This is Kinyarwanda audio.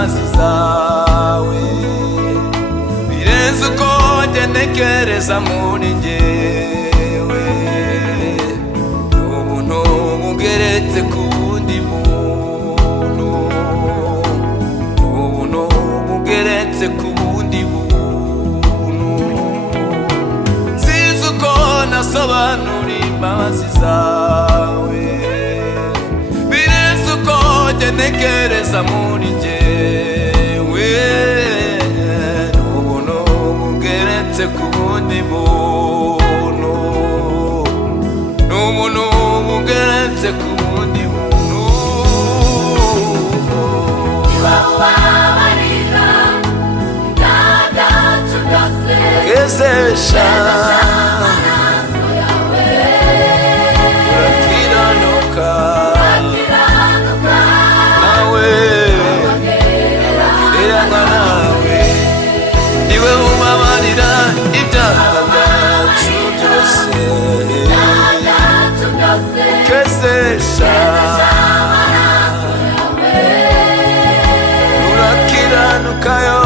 imbabazi zawe birenze uko njye ntekereza muri njyewe. N'ubuntu bugeretse ku wundi muntu, n'ubuntu bugeretse ku wundi muntu. Sinzi uko nasobanura imbabazi zawe birenze uko njye ntekereza muri njyewe. N'ubuntu bugeretse ku wundi muntu, n'ubuntu bugeretse ku wundi muntu. Niba ubabarira ibyaha byacu byose, Kezesha amaraso yawe urakiranuka akiranuka, nawe abagereranywa nawe. Niwe ubabarira ibyaha byacu byose, ibyaha byacu byose, kezesha amaraso yawe urakiranuka yo